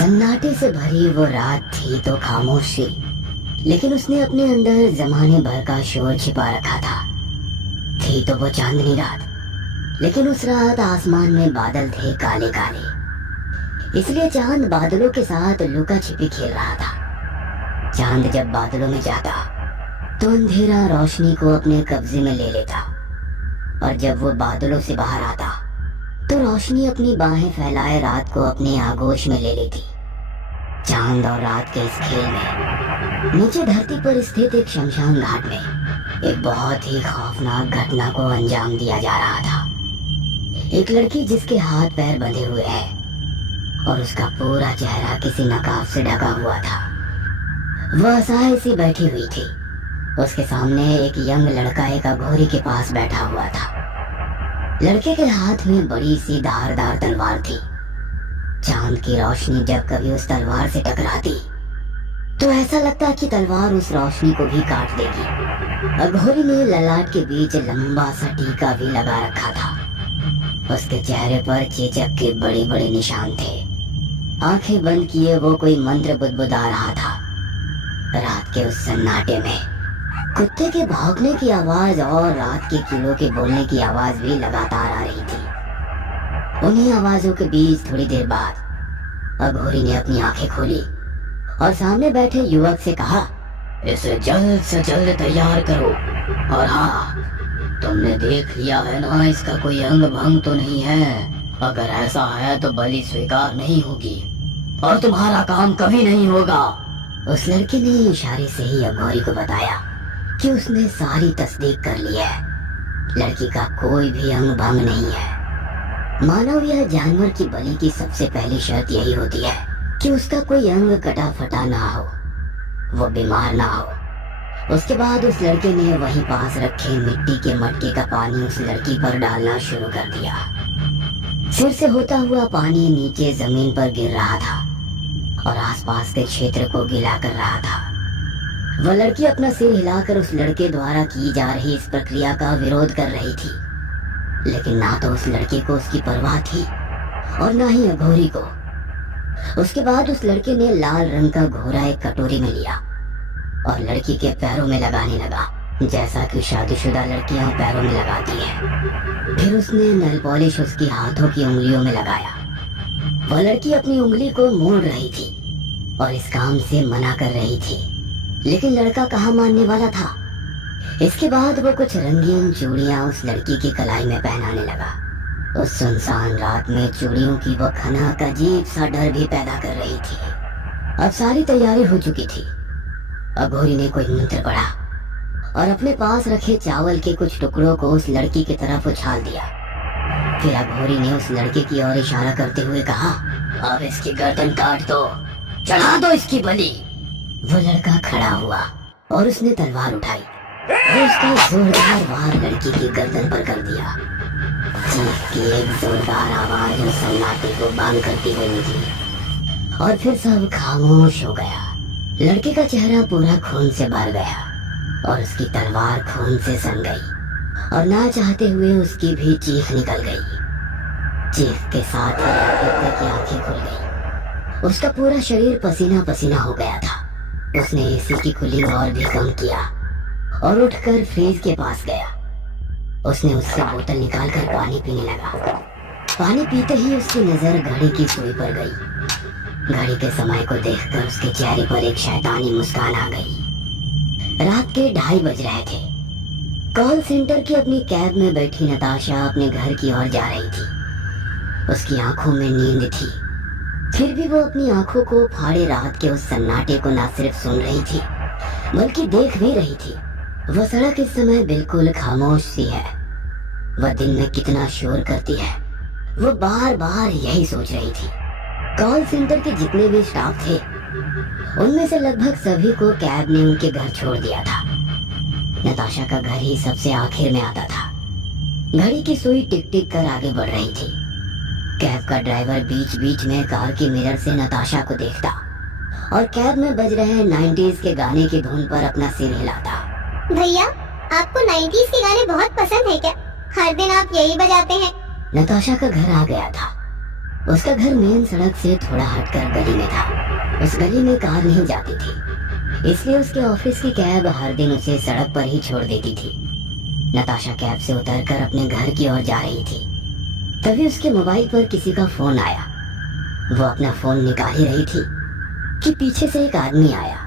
सन्नाटे से भरी वो रात थी तो खामोश थी, लेकिन उसने अपने अंदर जमाने भर का शोर छिपा रखा था। थी तो वो चांदनी रात, लेकिन उस रात आसमान में बादल थे काले काले, इसलिए चांद बादलों के साथ लुका छिपी खेल रहा था। चांद जब बादलों में जाता तो अंधेरा रोशनी को अपने कब्जे में ले लेता, और जब वो बादलों से बाहर आता तो रोशनी अपनी बाहें फैलाए रात को अपने आगोश में ले लेती। चांद और रात के इस खेल में नीचे धरती पर स्थित एक शमशान घाट में एक बहुत ही खौफनाक घटना को अंजाम दिया जा रहा था। एक लड़की जिसके हाथ पैर बंधे हुए हैं और उसका पूरा चेहरा किसी नकाब से ढका हुआ था, वह असहाय सी बैठी हुई थी। उसके सामने एक यंग लड़का एक अघोरी के पास बैठा हुआ था। लड़के के हाथ में बड़ी सी धारदार तलवार थी। चांद की रोशनी जब कभी उस तलवार से टकराती तो ऐसा लगता कि तलवार उस रोशनी को भी काट देगी। अघोरी ने ललाट के बीच लंबा सा टीका भी लगा रखा था। उसके चेहरे पर चेचक के बड़े बड़े निशान थे। आंखें बंद किए वो कोई मंत्र बुदबुदा रहा था। रात के उस सन्नाटे में कुत्ते के भौंकने की आवाज और रात के कीड़ों के बोलने की आवाज भी लगातार आ रही थी। उन्हीं आवाजों के बीच थोड़ी देर बाद अघोरी ने अपनी आंखें खोली और सामने बैठे युवक से कहा, इसे जल्द से जल्द तैयार करो। और हाँ, तुमने देख लिया है ना, इसका कोई अंग भंग तो नहीं है। अगर ऐसा है तो बलि स्वीकार नहीं होगी और तुम्हारा काम कभी नहीं होगा। उस लड़के ने इशारे से ही अघोरी को बताया कि उसने सारी तस्दीक कर ली है। लड़की का कोई भी अंग भंग नहीं है। मानव या जानवर की बलि की सबसे पहली शर्त यही होती है कि उसका कोई अंग कटा फटा ना हो, वो बीमार ना हो। उसके बाद उस लड़के ने वहीं पास रखे मिट्टी के मटके का पानी उस लड़की पर डालना शुरू कर दिया। सिर से होता हुआ पानी नीचे जमीन पर गिर रहा था और आसपास के क्षेत्र को गीला कर रहा था। वह लड़की अपना सिर हिलाकर उस लड़के द्वारा की जा रही इस प्रक्रिया का विरोध कर रही थी, लेकिन ना तो उस लड़के को उसकी परवाह थी और ना ही अघोरी को। उसके बाद उस लड़के ने लाल रंग का घोड़ा एक कटोरी में लिया और लड़की के पैरों में लगाने लगा, जैसा कि शादीशुदा लड़कियां पैरों में लगाती हैं। फिर उसने नेल पॉलिश उसकी हाथों की उंगलियों में लगाया। वह लड़की अपनी उंगली को मोड़ रही थी और इस काम से मना कर रही थी, लेकिन लड़का कहाँ मानने वाला था। इसके बाद वो कुछ रंगीन चूड़ियां उस लड़की की कलाई में पहनाने लगा। उस सुनसान रात में चूड़ियों की वो खनक अजीब सा डर भी पैदा कर रही थी। अब सारी तैयारी हो चुकी थी। अघोरी ने कोई मंत्र पढ़ा और अपने पास रखे चावल के कुछ टुकड़ों को उस लड़की की तरफ उछाल दिया। फिर अघोरी ने उस लड़के की ओर इशारा करते हुए कहा, अब इसकी गर्दन काट दो, चढ़ा दो इसकी बलि। वो लड़का खड़ा हुआ और उसने तलवार उठाई और उसका जोरदार वार लड़की की गर्दन पर कर दिया। चीख की एक जोरदार आवाज उस सन्नाटे को बंद करती हुई निकली और फिर सब खामोश हो गया। लड़के का चेहरा पूरा खून से भर गया और उसकी तलवार खून से सन गई और ना चाहते हुए उसकी भी चीख निकल गई। चीख के साथ ही कुत्ते की आंखें खुल गई। उसका पूरा शरीर पसीना पसीना हो गया था। उसने एसी की कूलिंग और भी कम किया और उठकर फ्रिज के पास गया। उसने उससे बोतल निकालकर पानी पीने लगा। पानी पीते ही उसकी नजर घड़ी की सुई पर गई। घड़ी के समय को देखकर उसके चेहरे पर एक शैतानी मुस्कान आ गई। रात के 2:30 बज रहे थे। कॉल सेंटर की अपनी कैब में बैठी नताशा अपने घर की ओर जा रही थी। उसकी आंखों में नींद थी, फिर भी वो अपनी आंखों को फाड़े रात के उस सन्नाटे को न सिर्फ सुन रही थी बल्कि देख भी रही थी। वह सड़क इस समय बिल्कुल खामोश सी है। वह दिन में कितना शोर करती है, वो बार बार यही सोच रही थी। कॉल सेंटर के जितने भी स्टाफ थे उनमें से लगभग सभी को कैब ने उनके घर छोड़ दिया था। नताशा का घर ही सबसे आखिर में आता था। घड़ी की सुई टिक टिक कर आगे बढ़ रही थी। कैब का ड्राइवर बीच बीच में कार के मिरर से नताशा को देखता और कैब में बज रहे 90s के गाने की धुन पर अपना सिर हिलाता। भैया, आपको 90s के गाने बहुत पसंद है क्या? हर दिन आप यही बजाते हैं। नताशा का घर आ गया था। उसका घर मेन सड़क से थोड़ा हटकर गली में था। उस गली में कार नहीं जाती थी, इसलिए उसके ऑफिस की कैब हर दिन उसे सड़क पर ही छोड़ देती थी। नताशा कैब से उतरकर अपने घर की ओर जा रही थी। तभी उसके मोबाइल पर किसी का फोन आया। वो अपना फोन निकाल ही रही थी कि पीछे से एक आदमी आया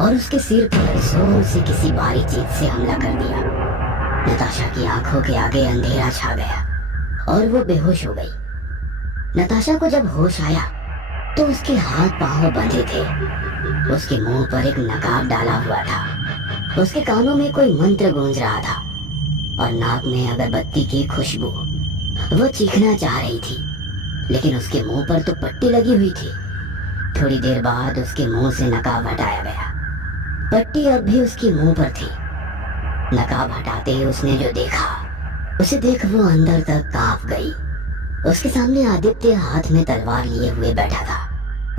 और उसके सिर पर जोर से किसी भारी चीज से हमला कर दिया। नताशा की आंखों के आगे अंधेरा छा गया और वो बेहोश हो गई। नताशा को जब होश आया तो उसके हाथ पांव बंधे थे। उसके मुंह पर एक नकाब डाला हुआ था। उसके कानों में कोई मंत्र गूंज रहा था और नाक में अगरबत्ती की खुशबू। वो चीखना चाह रही थी, लेकिन उसके मुंह पर तो पट्टी लगी हुई थी। थोड़ी देर बाद उसके मुंह से नकाब हटाया गया। पट्टी अब भी उसके मुंह पर थी। नकाब हटाते ही उसने जो देखा, उसे देख वो अंदर तक कांप गई। उसके सामने आदित्य हाथ में तलवार लिए हुए बैठा था।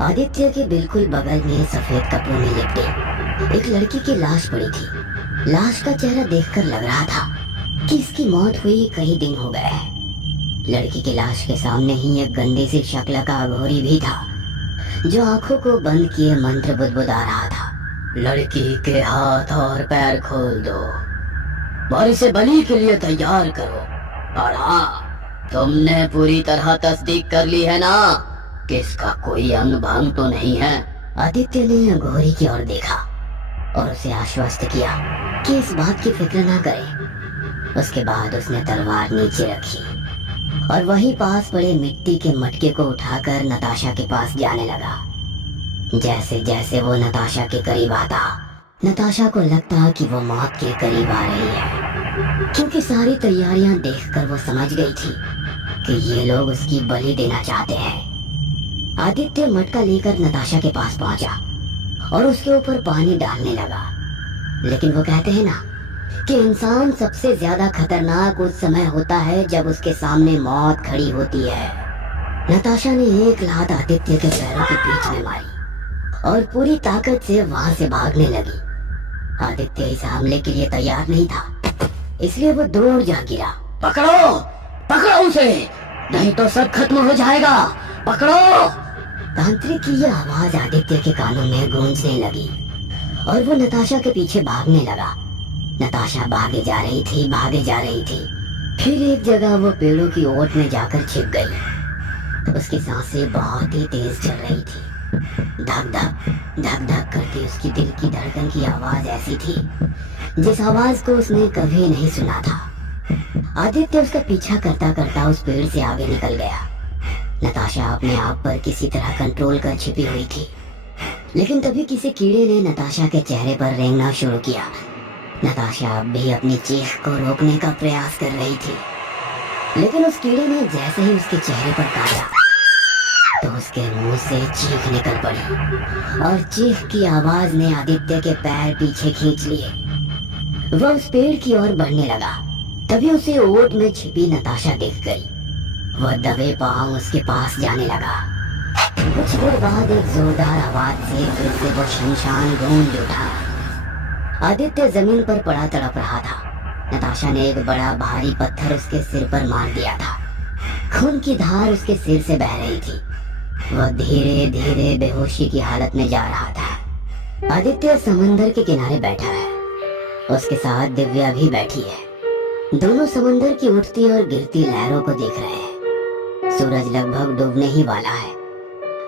आदित्य के बिल्कुल बगल में सफेद कपड़ों में लिपटे एक लड़की की लाश पड़ी थी। लाश का चेहरा देखकर लग रहा था कि इसकी मौत हुई कई दिन हो गए हैं। लड़की की लाश के सामने ही एक गंदी सी शक्ल का अघोरी भी था, जो आंखों को बंद किए मंत्र बुदबुदा रहा था। लड़की के हाथ और पैर खोल दो और इसे बलि के लिए तैयार करो। और हाँ, तुमने पूरी तरह तस्दीक कर ली है ना कि इसका कोई अंग भंग तो नहीं है? आदित्य ने अघोरी की ओर देखा और उसे आश्वस्त किया कि इस बात की फिक्र ना करे। उसके बाद उसने तलवार नीचे रखी और वहीं पास पड़े मिट्टी के मटके को उठाकर नताशा के पास जाने लगा। जैसे जैसे वो नताशा के करीब आता, नताशा को लगता कि वो मौत के करीब आ रही है, क्योंकि सारी तैयारियां देखकर वो समझ गई थी कि ये लोग उसकी बलि देना चाहते हैं। आदित्य मटका लेकर नताशा के पास पहुंचा और उसके ऊपर पानी डालने लगा। लेकिन वो कहते हैं ना कि इंसान सबसे ज्यादा खतरनाक उस समय होता है जब उसके सामने मौत खड़ी होती है। नताशा ने एक लात आदित्य के पैरों के बीच में मारी और पूरी ताकत से वहां से भागने लगी। आदित्य इस हमले के लिए तैयार नहीं था, इसलिए वो दौड़ जा गिरा। पकड़ो, पकड़ो उसे, नहीं तो सब खत्म हो जाएगा, पकड़ो। तांत्रिक की यह आवाज आदित्य के कानों में गूंजने लगी और वो नताशा के पीछे भागने लगा। नताशा भागे जा रही थी, भागे जा रही थी। फिर एक जगह वो पेड़ों की ओट में जाकर छिप गई। उसकी सांसें बहुत ही तेज चल रही थी। धक धक करती उसकी दिल की धड़कन की आवाज ऐसी थी जिस आवाज को उसने कभी नहीं सुना था। आदित्य उसका पीछा करता करता उस पेड़ से आगे निकल गया। नताशा अपने आप पर किसी तरह कंट्रोल कर छिपी हुई थी, लेकिन तभी किसी कीड़े ने नताशा के चेहरे पर रेंगना शुरू किया। नताशा अब भी अपनी चीख को रोकने का प्रयास कर रही थी, लेकिन उस कीड़े ने जैसे ही उसके चेहरे पर काटा तो उसके मुंह से चीख निकल पड़ी और चीख की आवाज ने आदित्य के पैर पीछे खींच लिए। वह उस पेड़ की ओर बढ़ने लगा। तभी उसे ओट में छिपी नताशा दिख गई। वह दबे पांव उसके पास जाने लगा। कुछ देर बाद एक जोरदार आवाज से फिर से वो शमशान गूंज उठा। आदित्य जमीन पर पड़ा तड़प रहा था। नताशा ने एक बड़ा भारी पत्थर उसके सिर पर मार दिया था। खून की धार उसके सिर से बह रही थी। वह धीरे धीरे बेहोशी की हालत में जा रहा था। आदित्य समंदर के किनारे बैठा है। उसके साथ दिव्या भी बैठी है। दोनों समंदर की उठती और गिरती लहरों को देख रहे हैं। सूरज लगभग डूबने ही वाला है।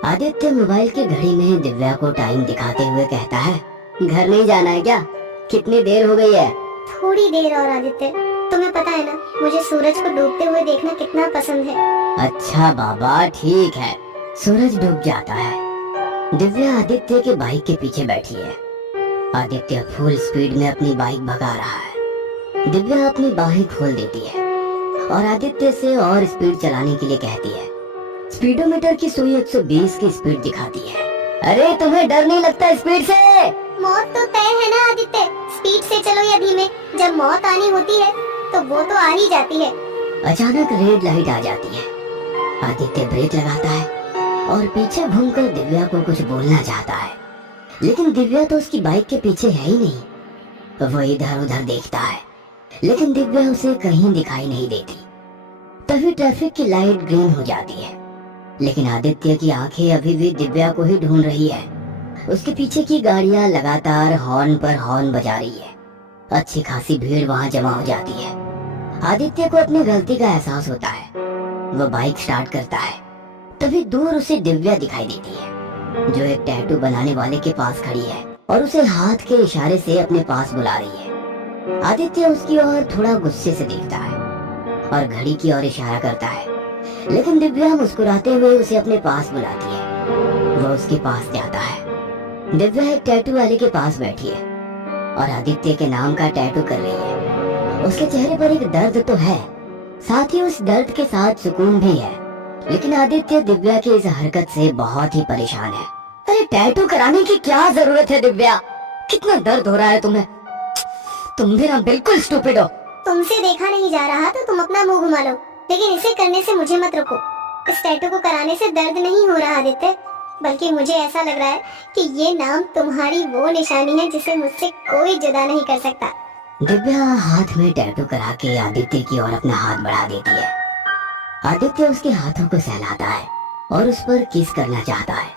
आदित्य मोबाइल की घड़ी में दिव्या को टाइम दिखाते हुए कहता है, घर नहीं जाना है क्या? कितनी देर हो गई है? थोड़ी देर और आदित्य, तुम्हें पता है ना मुझे सूरज को डूबते हुए देखना कितना पसंद है। अच्छा बाबा, ठीक है। सूरज डूब जाता है। दिव्या आदित्य के बाइक के पीछे बैठी है। आदित्य फुल स्पीड में अपनी बाइक भगा रहा है। दिव्या अपनी बाहें खोल देती है और आदित्य से और स्पीड चलाने के लिए कहती है। स्पीडोमीटर की सुई 120 की स्पीड दिखाती है। अरे तुम्हें डर नहीं लगता स्पीड से? मौत तो तय है ना आदित्य, स्पीड से चलो या धीमे, जब मौत आनी होती है तो वो तो आ ही जाती है। अचानक रेड लाइट आ जाती है। आदित्य ब्रेक लगाता है और पीछे घूमकर दिव्या को कुछ बोलना चाहता है, लेकिन दिव्या तो उसकी बाइक के पीछे है ही नहीं। वो इधर उधर देखता है, लेकिन दिव्या उसे कहीं दिखाई नहीं देती। तभी ट्रैफिक की लाइट ग्रीन हो जाती है। लेकिन आदित्य की आंखें अभी भी दिव्या को ही ढूंढ रही है। उसके पीछे की गाड़ियां लगातार हॉर्न पर हॉर्न बजा रही है। अच्छी खासी भीड़ वहां जमा हो जाती है। आदित्य को अपनी गलती का एहसास होता है। वो बाइक स्टार्ट करता है, तभी दूर उसे दिव्या दिखाई देती है, जो एक टैटू बनाने वाले के पास खड़ी है और उसे हाथ के इशारे से अपने पास बुला रही है। आदित्य उसकी ओर थोड़ा गुस्से से देखता है और घड़ी की ओर इशारा करता है, लेकिन दिव्या मुस्कुराते हुए उसे अपने पास बुलाती है। वो उसके पास जाता है। दिव्या एक टैटू वाले के पास बैठी है और आदित्य के नाम का टैटू कर रही है। उसके चेहरे पर एक दर्द तो है, साथ ही उस दर्द के साथ सुकून भी है। लेकिन आदित्य दिव्या की इस हरकत से बहुत ही परेशान है। अरे टैटू कराने की क्या जरूरत है दिव्या? कितना दर्द हो रहा है तुम्हें? तुम भी ना बिल्कुल स्टूपिड हो। तुमसे देखा नहीं जा रहा तो तुम अपना मुंह घुमा लो, लेकिन इसे करने से मुझे मत रोको। इस टैटू को कराने से दर्द नहीं हो रहा आदित्य, बल्कि मुझे ऐसा लग रहा है कि ये नाम तुम्हारी वो निशानी है जिसे मुझसे कोई जुदा नहीं कर सकता। दिव्या हाथ में टैटू करा के आदित्य की ओर अपना हाथ बढ़ा देती है। आदित्य उसके हाथों को सहलाता है और उस पर किस करना चाहता है,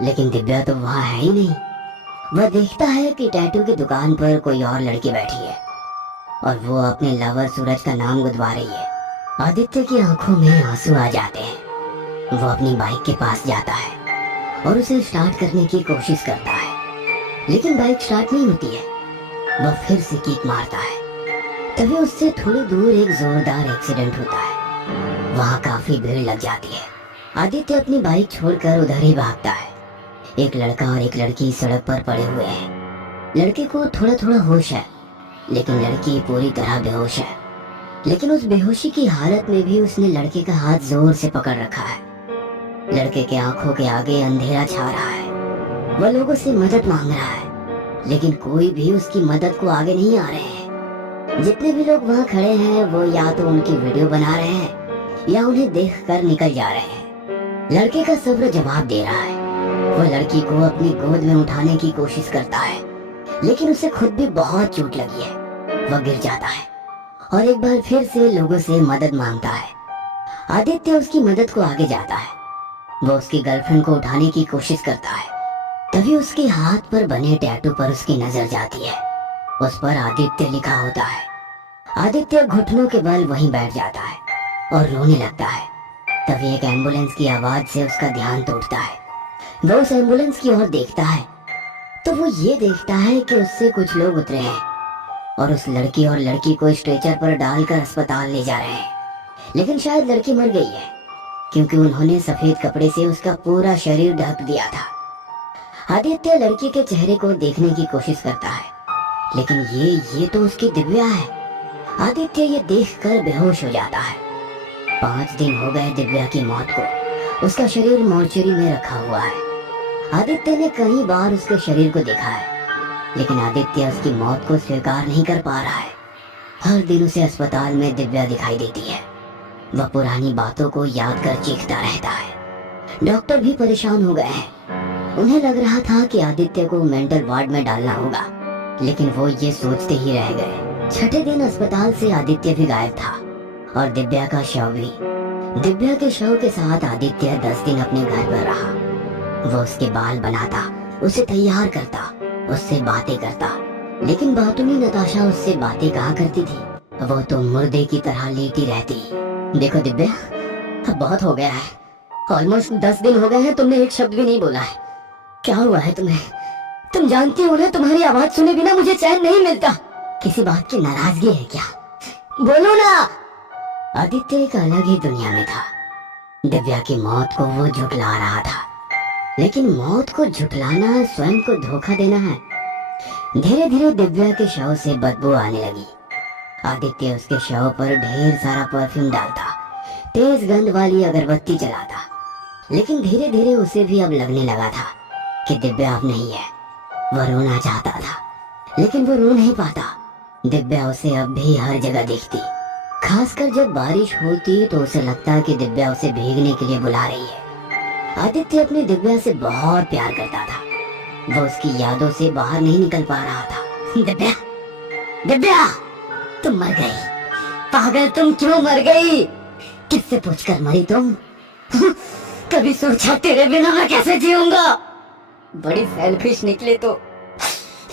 लेकिन दिव्या तो वहाँ है ही नहीं। वह देखता है कि टैटू की दुकान पर कोई और लड़की बैठी है और वो अपने लवर सूरज का नाम गुदवा रही है। आदित्य की आंखों में आंसू आ जाते हैं। वो अपनी बाइक के पास जाता है और उसे स्टार्ट करने की कोशिश करता है, लेकिन बाइक स्टार्ट नहीं होती है। वह फिर से किक मारता है, तभी उससे थोड़ी दूर एक जोरदार एक्सीडेंट होता है। वहाँ काफी भीड़ लग जाती है। आदित्य अपनी बाइक छोड़कर उधर ही भागता है। एक लड़का और एक लड़की सड़क पर पड़े हुए हैं। लड़के को थोड़ा थोड़ा होश है, लेकिन लड़की पूरी तरह बेहोश है। लेकिन उस बेहोशी की हालत में भी उसने लड़के का हाथ जोर से पकड़ रखा है। लड़के के आंखों के आगे अंधेरा छा रहा है। वह लोगों से मदद मांग रहा है, लेकिन कोई भी उसकी मदद को आगे नहीं आ रहे हैं। जितने भी लोग वहाँ खड़े हैं वो या तो उनकी वीडियो बना रहे हैं या उन्हें देखकर निकल जा रहे हैं। लड़के का सब्र जवाब दे रहा है। वह लड़की को अपनी गोद में उठाने की कोशिश करता है, लेकिन उसे खुद भी बहुत चोट लगी है। वह गिर जाता है और एक बार फिर से लोगों से मदद मांगता है। आदित्य उसकी मदद को आगे जाता है। वो उसकी गर्लफ्रेंड को उठाने की कोशिश करता है, तभी उसके हाथ पर बने टैटू पर उसकी नजर जाती है। उस पर आदित्य लिखा होता है। आदित्य घुटनों के बल वहीं बैठ जाता है और रोने लगता है। तभी एक एम्बुलेंस की आवाज से उसका ध्यान टूटता है। वो उस एम्बुलेंस की ओर देखता है तो वो ये देखता है कि उससे कुछ लोग उतरे हैं और उस लड़की और लड़की को स्ट्रेचर पर डालकर अस्पताल ले जा रहे हैं। लेकिन शायद लड़की मर गई है, क्योंकि उन्होंने सफेद कपड़े से उसका पूरा शरीर ढक दिया था। आदित्य लड़की के चेहरे को देखने की कोशिश करता है, लेकिन ये तो उसकी दिव्या है। आदित्य ये देखकर बेहोश हो जाता है। 5 दिन हो गए दिव्या की मौत को। उसका शरीर मोर्चरी में रखा हुआ है। आदित्य ने कई बार उसके शरीर को देखा है, लेकिन आदित्य उसकी मौत को स्वीकार नहीं कर पा रहा है। हर दिन उसे अस्पताल में दिव्या दिखाई देती है। वह पुरानी बातों को याद कर चीखता रहता है। डॉक्टर भी परेशान हो गए हैं। उन्हें लग रहा था कि आदित्य को मेंटल वार्ड में डालना होगा, लेकिन वो ये सोचते ही रह गए। 6ठे दिन अस्पताल से आदित्य भी गायब था और दिव्या का शव भी। दिव्या के शव के साथ आदित्य 10 दिन अपने घर पर रहा। वो उसके बाल बनाता, उसे तैयार करता, उससे बातें करता, लेकिन बातूनी नताशा उससे बातें कहा करती थी। वो तो मुर्दे की तरह लेटी रहती। देखो दिव्या, अब बहुत हो गया है। ऑलमोस्ट 10 दिन हो गए हैं, तुमने एक शब्द भी नहीं बोला है। क्या हुआ है तुम्हें? तुम जानती हो ना, तुम्हारी आवाज सुने बिना मुझे चैन नहीं मिलता। किसी बात की नाराजगी है क्या? बोलो ना। आदित्य एक अलग ही दुनिया में था। दिव्या की मौत को वो झुठला रहा था, लेकिन मौत को झुठलाना स्वयं को धोखा देना है। धीरे धीरे दिव्या के शव से बदबू आने लगी। आदित्य उसके शव पर ढेर सारा परफ्यूम डालता, तेज गंध वाली अगरबत्ती जलाता, लेकिन धीरे धीरे उसे भी अब लगने लगा था कि दिव्या अब नहीं है। वह रोना चाहता था, लेकिन वो रो नहीं पाता। दिव्या उसे अब भी हर जगह दिखती, खासकर जब बारिश होती तो उसे लगता कि दिव्या उसे भीगने के लिए बुला रही है। आदित्य अपनी दिव्या से बहुत प्यार करता था। वो उसकी यादों से बाहर नहीं निकल पा रहा था। दिव्या, दिव्या, तुम मर गई। पागल, तुम क्यों मर गई? किससे पूछकर मरी तुम? कभी सोचा तेरे बिना मैं कैसे जीऊंगा? बड़ी सेल्फिश निकले तो,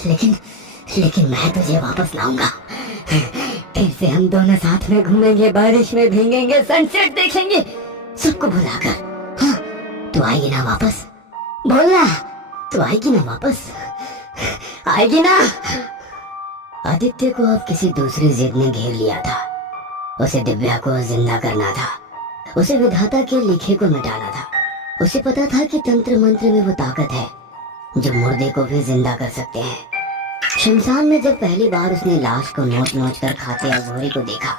लेकिन लेकिन मैं तुझे वापस लाऊंगा। फिर से हम दोनों साथ में घूमेंगे, बारिश में भीगेंगे, सनसेट देखेंगे, सबको भुलाकर। हाँ, तू आएगी ना वापस? बोलना, तू आएगी ना वापस? आएगी ना? आदित्य को अब किसी दूसरी जिद ने घेर लिया था। उसे दिव्या को जिंदा करना था, उसे विधाता के लिखे को मिटाना था। उसे पता था कि तंत्र मंत्र में वो ताकत है जो मुर्दे को भी जिंदा कर सकते हैं। शमशान में जब पहली बार उसने लाश को नोच नोच कर खाते अघोरी को देखा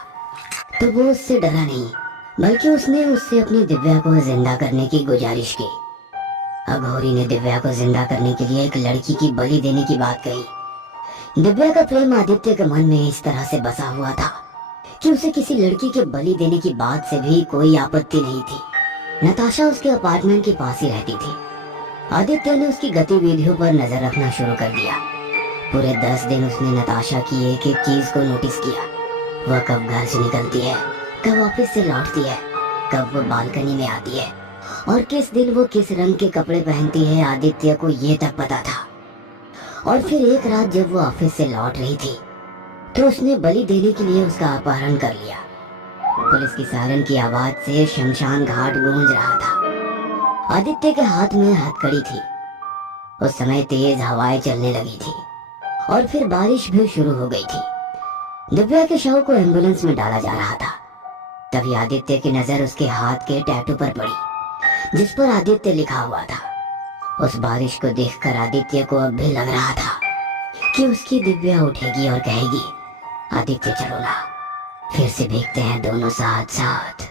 तो वो उससे डरा नहीं, बल्कि उसने उससे अपनी दिव्या को जिंदा करने की गुजारिश की। अघोरी ने दिव्या को जिंदा करने के लिए एक लड़की की बलि देने की बात कही। दिव्या का प्रेम आदित्य के मन में इस तरह से बसा हुआ था कि उसे किसी लड़की के बलि देने की बात से भी कोई आपत्ति नहीं थी। नताशा उसके अपार्टमेंट के पास ही रहती थी। आदित्य ने उसकी गतिविधियों पर नजर रखना शुरू कर दिया। पूरे 10 दिन उसने नताशा की एक एक चीज को नोटिस किया। वह कब घर से निकलती है, कब ऑफिस से लौटती है, कब वो बालकनी में आती है और किस दिन वो किस रंग के कपड़े पहनती है, आदित्य को ये तक पता था। और फिर एक रात जब वो ऑफिस से लौट रही थी तो उसने बलि देने के लिए उसका अपहरण कर लिया। पुलिस की सायरन की आवाज से शमशान घाट गूंज रहा था। आदित्य के हाथ में हथकड़ी थी। उस समय तेज हवाएं चलने लगी थी और फिर बारिश भी शुरू हो गई थी। दिव्या के शव को एम्बुलेंस में डाला जा रहा था। तभी आदित्य की नजर उसके हाथ के टैटू पर पड़ी जिस पर आदित्य लिखा हुआ था। उस बारिश को देखकर आदित्य को अब भी लग रहा था कि उसकी दिव्या उठेगी और कहेगी, आदित्य चलो ना, फिर से भीगते हैं दोनों साथ साथ।